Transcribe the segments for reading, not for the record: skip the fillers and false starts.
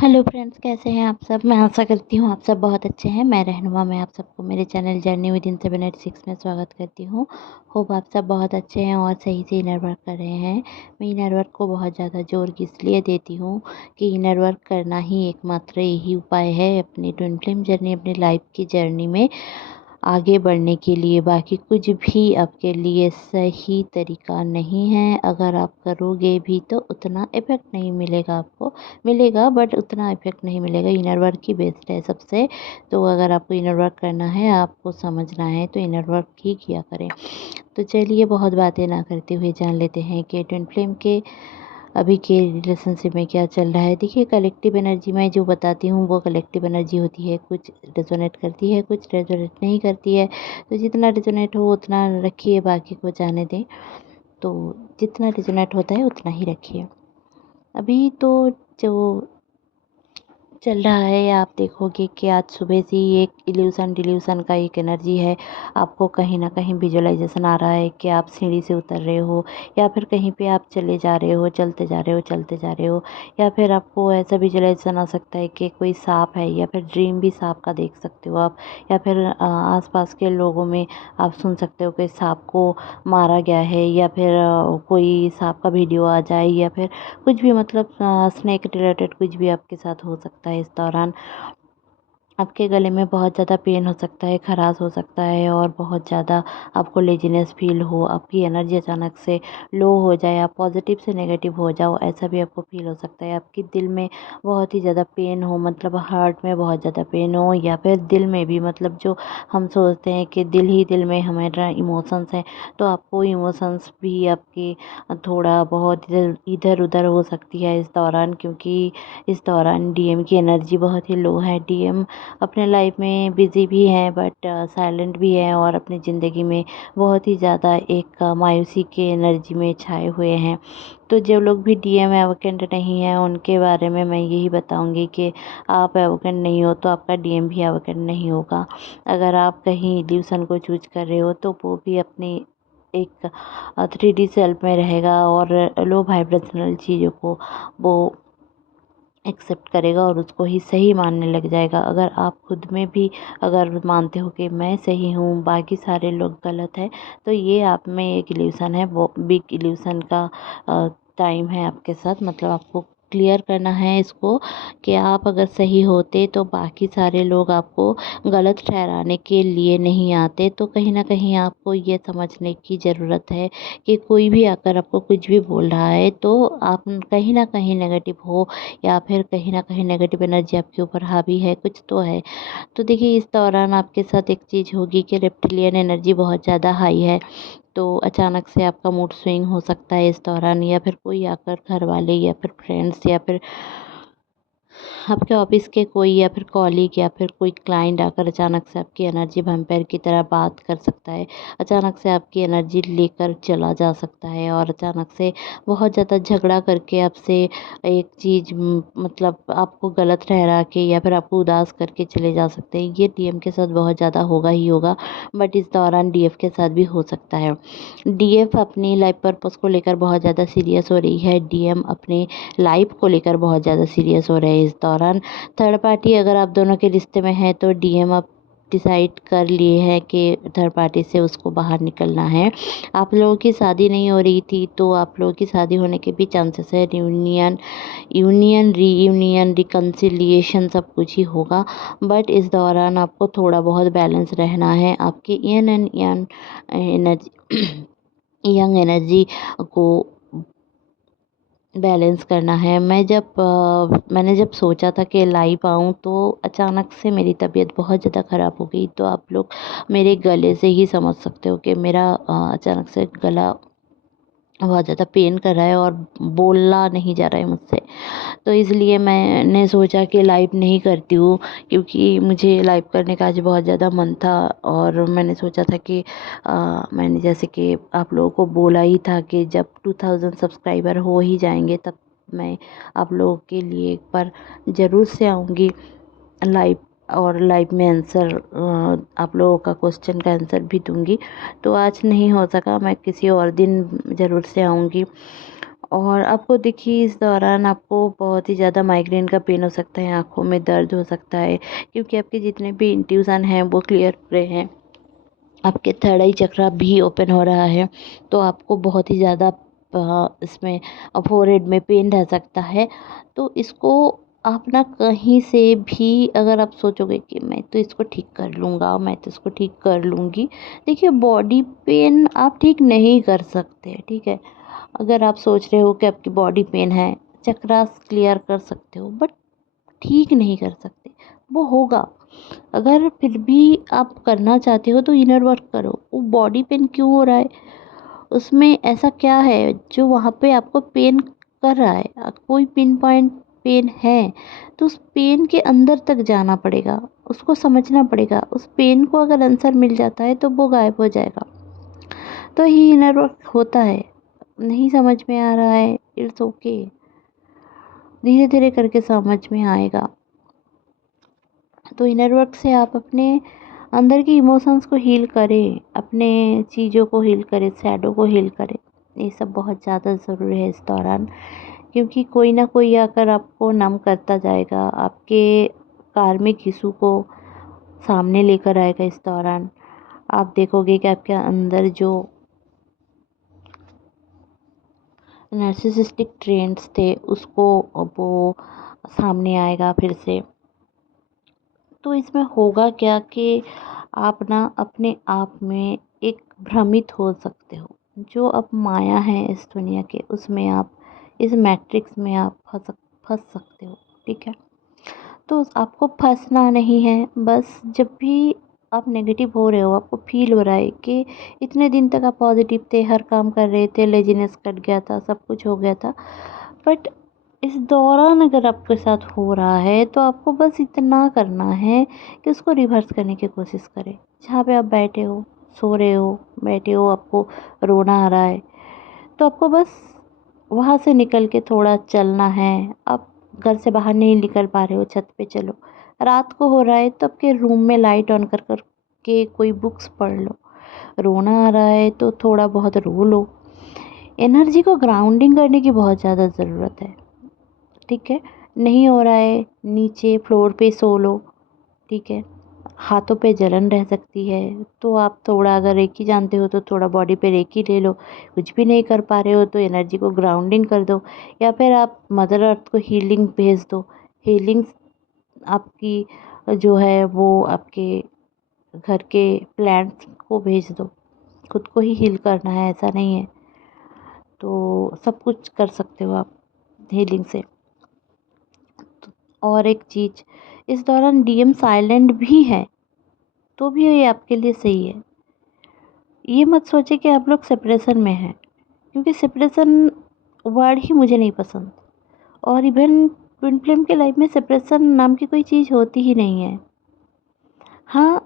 Hello friends, कैसे हैं आप सब। मैं आशा करती हूँ आप सब बहुत अच्छे हैं। मैं रहनुमा, मैं आप सबको मेरे चैनल जर्नी विद इन 786 में स्वागत करती हूँ। होप आप सब बहुत अच्छे हैं और सही से इनर वर्क कर रहे हैं। मैं इनर वर्क को बहुत ज़्यादा जोर इसलिए देती हूँ कि इनर वर्क करना ही एकमात्र यही उपाय है अपनी ट्विन फ्लेम जर्नी, अपनी लाइफ की जर्नी में आगे बढ़ने के लिए। बाकी कुछ भी आपके लिए सही तरीका नहीं है। अगर आप करोगे भी तो उतना इफ़ेक्ट नहीं मिलेगा आपको, मिलेगा बट उतना इफ़ेक्ट नहीं मिलेगा। इनर वर्क ही बेस्ट है सबसे। तो अगर आपको इनर वर्क करना है, आपको समझना है, तो इनर वर्क ही किया करें। तो चलिए बहुत बातें ना करते हुए जान लेते हैं कि ट्विन फ्लेम के अभी के रिलेशनशिप में क्या चल रहा है। देखिए, कलेक्टिव एनर्जी मैं जो बताती हूँ वो कलेक्टिव एनर्जी होती है। कुछ रेजोनेट करती है, कुछ रेजोनेट नहीं करती है। तो जितना रेजोनेट हो उतना रखिए, बाकी को जाने दें। तो जितना रेजोनेट होता है उतना ही रखिए। अभी तो जो चल रहा है, आप देखोगे कि आज सुबह से ही एक इल्यूशन डिल्यूशन का एक एनर्जी है। आपको कहीं ना कहीं विजुअलाइजेशन आ रहा है कि आप सीढ़ी से उतर रहे हो, या फिर कहीं पे आप चले जा रहे हो, चलते जा रहे हो, चलते जा रहे हो। या फिर आपको ऐसा विजुअलाइजेशन आ सकता है कि कोई सांप है, या फिर ड्रीम भी सांप का देख सकते हो आप। या फिर आसपास के लोगों में आप सुन सकते हो कि सांप को मारा गया है, या फिर कोई सांप का वीडियो आ जाए, या फिर कुछ भी, मतलब स्नेक रिलेटेड कुछ भी आपके साथ हो सकता है इस दौरान। आपके गले में बहुत ज़्यादा पेन हो सकता है, खराश हो सकता है, और बहुत ज़्यादा आपको लेजीनेस फील हो, आपकी एनर्जी अचानक से लो हो जाए, आप पॉजिटिव से नेगेटिव हो जाओ, ऐसा भी आपको फील हो सकता है। आपकी दिल में बहुत ही ज़्यादा पेन हो, मतलब हार्ट में बहुत ज़्यादा पेन हो, या फिर दिल में भी, मतलब जो हम सोचते हैं कि दिल ही दिल में हमारा इमोशंस हैं, तो आपको इमोशंस भी आपकी थोड़ा बहुत इधर इधर उधर हो सकती है इस दौरान। क्योंकि इस दौरान डीएम की एनर्जी बहुत ही लो है। डीएम अपने लाइफ में बिज़ी भी हैं, बट साइलेंट भी हैं, और अपनी ज़िंदगी में बहुत ही ज़्यादा एक मायूसी के एनर्जी में छाए हुए हैं। तो जो लोग भी डीएम एवोकेंट नहीं हैं, उनके बारे में मैं यही बताऊंगी कि आप एवोकेंट नहीं हो तो आपका डीएम भी एवोकेंट नहीं होगा। अगर आप कहीं इल्यूशन को चूज कर रहे हो तो वो भी अपनी एक 3D सेल्फ में रहेगा, और लो वाइब्रेशनल चीज़ों को वो एक्सेप्ट करेगा और उसको ही सही मानने लग जाएगा। अगर आप खुद में भी अगर मानते हो कि मैं सही हूँ, बाकी सारे लोग गलत हैं, तो ये आप में एक इल्यूशन है, वो बिग इल्यूशन का टाइम है आपके साथ। मतलब आपको क्लियर करना है इसको कि आप अगर सही होते तो बाकी सारे लोग आपको गलत ठहराने के लिए नहीं आते। तो कहीं ना कहीं आपको ये समझने की ज़रूरत है कि कोई भी आकर आपको कुछ भी बोल रहा है तो आप कहीं ना कहीं नेगेटिव हो, या फिर कहीं ना कहीं नेगेटिव एनर्जी आपके ऊपर हावी है, कुछ तो है। तो देखिए, इस दौरान आपके साथ एक चीज़ होगी कि रेप्टिलियन एनर्जी बहुत ज़्यादा हाई है। तो अचानक से आपका मूड स्विंग हो सकता है इस दौरान, या फिर कोई आकर, घर वाले या फिर फ्रेंड्स या फिर आपके ऑफिस के कोई, या फिर कॉलीग, या फिर कोई क्लाइंट आकर अचानक से आपकी एनर्जी वैम्पायर की तरह बात कर सकता है। अचानक से आपकी एनर्जी लेकर चला जा सकता है, और अचानक से बहुत ज़्यादा झगड़ा करके आपसे एक चीज़ मतलब आपको गलत ठहरा के, या फिर आपको उदास करके चले जा सकते हैं। ये डीएम के साथ बहुत ज़्यादा होगा ही होगा, बट इस दौरान डीएफ के साथ भी हो सकता है। डीएफ अपनी लाइफ पर्पस को लेकर बहुत ज़्यादा सीरियस हो रही है। डीएम अपने लाइफ को लेकर बहुत ज़्यादा सीरियस हो रहे हैं इस दौरान। थर्ड पार्टी अगर आप दोनों के रिश्ते में है तो डीएम अब डिसाइड कर लिए हैं कि थर्ड पार्टी से उसको बाहर निकलना है। आप लोगों की शादी नहीं हो रही थी तो आप लोगों की शादी होने के भी चांसेस है। यूनियन रीयूनियन रिकन्सिलिएशन सब कुछ ही होगा, बट इस दौरान आपको थोड़ा बहुत बैलेंस रहना है। आपके yin and yang energy yang energy को बैलेंस करना है। मैंने जब सोचा था कि लाइव आऊँ तो अचानक से मेरी तबीयत बहुत ज़्यादा ख़राब हो गई। तो आप लोग मेरे गले से ही समझ सकते हो कि मेरा अचानक से गला बहुत ज़्यादा पेन कर रहा है, और बोलना नहीं जा रहा है मुझसे। तो इसलिए मैंने सोचा कि लाइव नहीं करती हूँ, क्योंकि मुझे लाइव करने का आज बहुत ज़्यादा मन था। और मैंने सोचा था कि मैंने जैसे कि आप लोगों को बोला ही था कि जब 2000 सब्सक्राइबर हो ही जाएंगे तब मैं आप लोगों के लिए एक बार ज़रूर से आऊँगी लाइव, और लाइव में आंसर आप लोगों का क्वेश्चन का आंसर भी दूंगी। तो आज नहीं हो सका, मैं किसी और दिन ज़रूर से आऊँगी। और आपको देखिए इस दौरान आपको बहुत ही ज़्यादा माइग्रेन का पेन हो सकता है, आँखों में दर्द हो सकता है, क्योंकि आपके जितने भी इंट्यूज़न हैं वो क्लियर हो रहे हैं। आपके थर्ड आई चक्रा भी ओपन हो रहा है, तो आपको बहुत ही ज़्यादा इसमें फोरहेड में पेन रह सकता है। तो इसको आप ना कहीं से भी अगर आप सोचोगे कि मैं तो इसको ठीक कर लूँगा, मैं तो इसको ठीक कर लूँगी, देखिए बॉडी पेन आप ठीक नहीं कर सकते, ठीक है। अगर आप सोच रहे हो कि आपकी बॉडी पेन है, चक्रास क्लियर कर सकते हो, बट ठीक नहीं कर सकते, वो होगा। अगर फिर भी आप करना चाहते हो तो इनर वर्क करो। वो बॉडी पेन क्यों हो रहा है, उसमें ऐसा क्या है जो वहाँ पे आपको पेन कर रहा है। कोई पिन पॉइंट पेन है तो उस पेन के अंदर तक जाना पड़ेगा, उसको समझना पड़ेगा। उस पेन को अगर आंसर मिल जाता है तो वो गायब हो जाएगा। तो ही इनर वर्क होता है। नहीं समझ में आ रहा है, इट्स ओके, धीरे धीरे करके समझ में आएगा। तो इनर वर्क से आप अपने अंदर की इमोशंस को हील करें, अपने चीज़ों को हील करें, शैडो को हील करें। ये सब बहुत ज़्यादा ज़रूरी है इस दौरान, क्योंकि कोई ना कोई आकर आपको नम करता जाएगा, आपके कार्मिक इशू को सामने लेकर आएगा। इस दौरान आप देखोगे कि आपके अंदर जो नार्सिसिस्टिक ट्रेंड्स थे उसको वो सामने आएगा फिर से। तो इसमें होगा क्या कि आप ना अपने आप में एक भ्रमित हो सकते हो। जो अब माया है इस दुनिया के, उसमें आप इस मैट्रिक्स में आप फंस सकते हो, ठीक है। तो आपको फंसना नहीं है। बस जब भी आप नेगेटिव हो रहे हो, आपको फील हो रहा है कि इतने दिन तक आप पॉजिटिव थे, हर काम कर रहे थे, लेजीनेस कट गया था, सब कुछ हो गया था, बट इस दौरान अगर आपके साथ हो रहा है तो आपको बस इतना करना है कि उसको रिवर्स करने की कोशिश करें। जहाँ पे आप बैठे हो, सो रहे हो, बैठे हो, आपको रोना आ रहा है, तो आपको बस वहाँ से निकल के थोड़ा चलना है। आप घर से बाहर नहीं निकल पा रहे हो, छत पे चलो। रात को हो रहा है तो आपके रूम में लाइट ऑन कर कर के कोई बुक्स पढ़ लो। रोना आ रहा है तो थोड़ा बहुत रो लो। एनर्जी को ग्राउंडिंग करने की बहुत ज़्यादा ज़रूरत है, ठीक है। नहीं हो रहा है, नीचे फ्लोर पे सो लो, ठीक है। हाथों पे जलन रह सकती है तो आप थोड़ा, अगर रेकी जानते हो तो थोड़ा बॉडी पे रेकी ले लो। कुछ भी नहीं कर पा रहे हो तो एनर्जी को ग्राउंडिंग कर दो, या फिर आप मदर अर्थ को हीलिंग भेज दो। हीलिंग आपकी जो है वो आपके घर के प्लांट्स को भेज दो। खुद को ही हील करना है ऐसा नहीं है, तो सब कुछ कर सकते हो आप हीलिंग से। और एक चीज़, इस दौरान डीएम साइलेंट भी है तो भी ये आपके लिए सही है। ये मत सोचे कि आप लोग सेपरेशन में हैं, क्योंकि सेपरेशन वर्ड ही मुझे नहीं पसंद। और इवन ट्विन फ्लेम के लाइफ में सेपरेशन नाम की कोई चीज़ होती ही नहीं है। हाँ,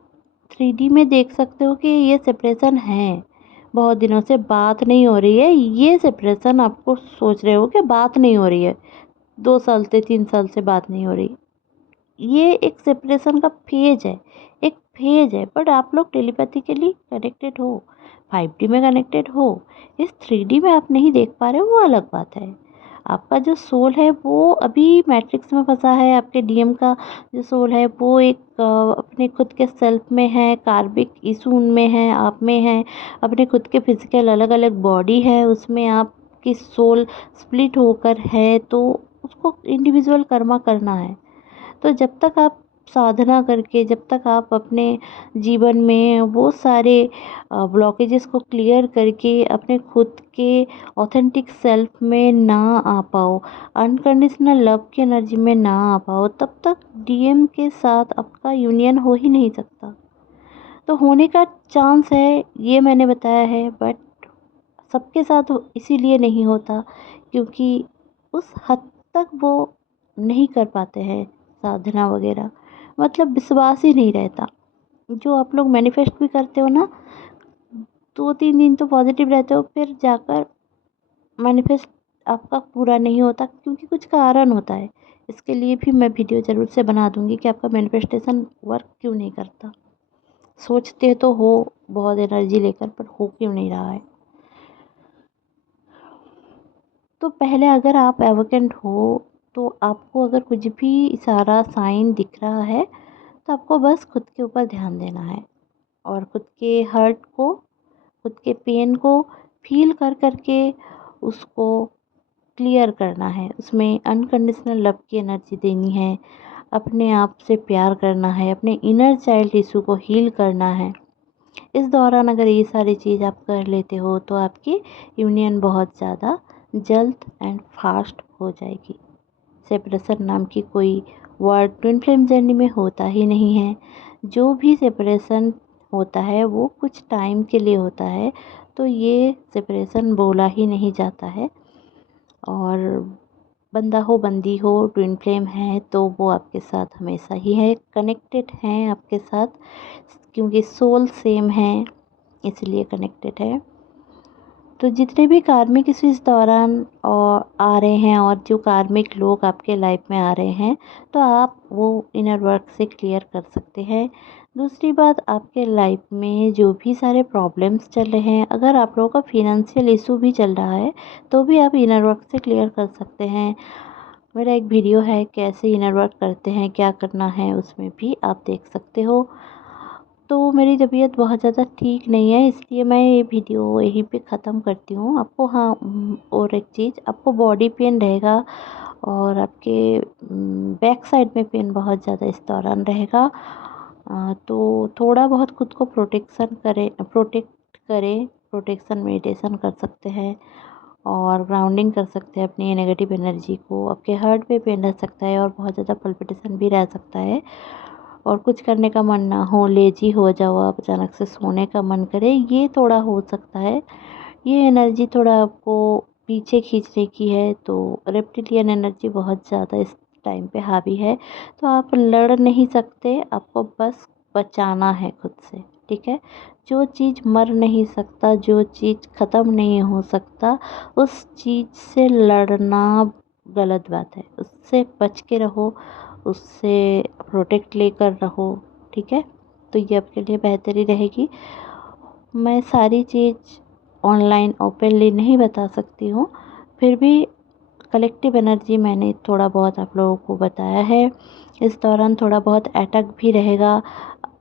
3D में देख सकते हो कि ये सेपरेशन है, बहुत दिनों से बात नहीं हो रही है, ये सेपरेशन आपको सोच रहे हो कि बात नहीं हो रही है, 2 साल से 3 साल से बात नहीं हो रही। ये एक सेपरेशन का फेज है, एक फेज है। बट आप लोग टेलीपैथिकली कनेक्टेड हो, 5D में कनेक्टेड हो। इस 3D में आप नहीं देख पा रहे हो, वो अलग बात है। आपका जो सोल है वो अभी मैट्रिक्स में फंसा है। आपके डीएम का जो सोल है वो एक अपने खुद के सेल्फ में है, कार्मिक इशू उनमें है, आप में है। अपने खुद के फिजिकल अलग अलग बॉडी है, उसमें आपकी सोल स्प्लिट होकर है, तो उसको इंडिविजुअल कर्मा करना है। तो जब तक आप साधना करके, जब तक आप अपने जीवन में वो सारे ब्लॉकेजेस को क्लियर करके अपने खुद के ऑथेंटिक सेल्फ में ना आ पाओ, अनकंडीशनल लव की एनर्जी में ना आ पाओ, तब तक डीएम के साथ आपका यूनियन हो ही नहीं सकता। तो होने का चांस है, ये मैंने बताया है, बट सबके साथ इसीलिए नहीं होता क्योंकि उस हद तक वो नहीं कर पाते हैं साधना वगैरह, मतलब विश्वास ही नहीं रहता। जो आप लोग मैनिफेस्ट भी करते हो ना, 2-3 दिन तो पॉजिटिव रहते हो, फिर जाकर मैनिफेस्ट आपका पूरा नहीं होता क्योंकि कुछ कारण होता है। इसके लिए भी मैं वीडियो ज़रूर से बना दूंगी कि आपका मैनिफेस्टेशन वर्क क्यों नहीं करता। सोचते तो हो बहुत एनर्जी लेकर, पर हो क्यों नहीं रहा है। तो पहले अगर आप एवोकेंट हो तो आपको अगर कुछ भी सारा साइन दिख रहा है तो आपको बस खुद के ऊपर ध्यान देना है और खुद के हर्ट को, खुद के पेन को फील कर कर के उसको क्लियर करना है। उसमें अनकंडीशनल लव की एनर्जी देनी है, अपने आप से प्यार करना है, अपने इनर चाइल्ड इशू को हील करना है। इस दौरान अगर ये सारी चीज़ आप कर लेते हो तो आपकी यूनियन बहुत ज़्यादा जल्द एंड फास्ट हो जाएगी। सेपरेशन नाम की कोई वर्ड ट्विन फ्लेम जर्नी में होता ही नहीं है। जो भी सेपरेशन होता है वो कुछ टाइम के लिए होता है, तो ये सेपरेशन बोला ही नहीं जाता है। और बंदा हो बंदी हो ट्विन फ्लेम है तो वो आपके साथ हमेशा ही है, कनेक्टेड हैं आपके साथ, क्योंकि सोल सेम है इसलिए कनेक्टेड है। तो जितने भी कार्मिक इस दौरान और आ रहे हैं और जो कार्मिक लोग आपके लाइफ में आ रहे हैं तो आप वो इनर वर्क से क्लियर कर सकते हैं। दूसरी बात, आपके लाइफ में जो भी सारे प्रॉब्लम्स चल रहे हैं, अगर आप लोगों का फिनेंशियल इशू भी चल रहा है तो भी आप इनर वर्क से क्लियर कर सकते हैं। मेरा एक वीडियो है कैसे इनर वर्क करते हैं, क्या करना है, उसमें भी आप देख सकते हो। तो मेरी तबीयत बहुत ज़्यादा ठीक नहीं है इसलिए मैं ये वीडियो यहीं पे ख़त्म करती हूँ। आपको हाँ और एक चीज़, आपको बॉडी पेन रहेगा और आपके बैक साइड में पेन बहुत ज़्यादा इस दौरान रहेगा। तो थोड़ा बहुत खुद को प्रोटेक्ट करें। प्रोटेक्शन मेडिटेशन कर सकते हैं और ग्राउंडिंग कर सकते हैं अपनी नेगेटिव एनर्जी को। आपके हार्ट पे पेन रह सकता है और बहुत ज़्यादा पल्पिटेशन भी रह सकता है और कुछ करने का मन ना हो, लेजी हो जाओ आप, अचानक से सोने का मन करे, ये थोड़ा हो सकता है। ये एनर्जी थोड़ा आपको पीछे खींचने की है। तो रेप्टिलियन एनर्जी बहुत ज़्यादा इस टाइम पे हावी है, तो आप लड़ नहीं सकते, आपको बस बचाना है खुद से, ठीक है। जो चीज़ मर नहीं सकता, जो चीज़ ख़त्म नहीं हो सकता, उस चीज़ से लड़ना गलत बात है। उससे बच के रहो, उससे प्रोटेक्ट लेकर रहो, ठीक है। तो ये आपके लिए बेहतरी रहेगी। मैं सारी चीज़ ऑनलाइन ओपनली नहीं बता सकती हूँ, फिर भी कलेक्टिव एनर्जी मैंने थोड़ा बहुत आप लोगों को बताया है। इस दौरान थोड़ा बहुत अटैक भी रहेगा।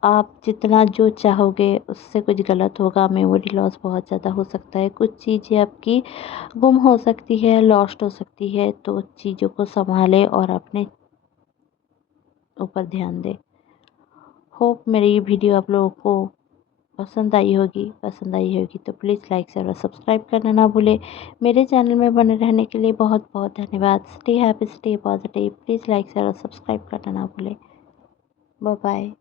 आप जितना जो चाहोगे उससे कुछ गलत होगा, मेमोरी लॉस बहुत ज़्यादा हो सकता है, कुछ चीज़ें आपकी गुम हो सकती है, लॉस्ट हो सकती है। तो चीज़ों को संभालें और अपने ऊपर ध्यान दें। होप मेरी ये वीडियो आप लोगों को पसंद आई होगी तो प्लीज़ लाइक शेयर और सब्सक्राइब करना ना भूलें। मेरे चैनल में बने रहने के लिए बहुत बहुत धन्यवाद। Stay happy, stay positive. Please like share और सब्सक्राइब करना ना भूलें। Bye bye.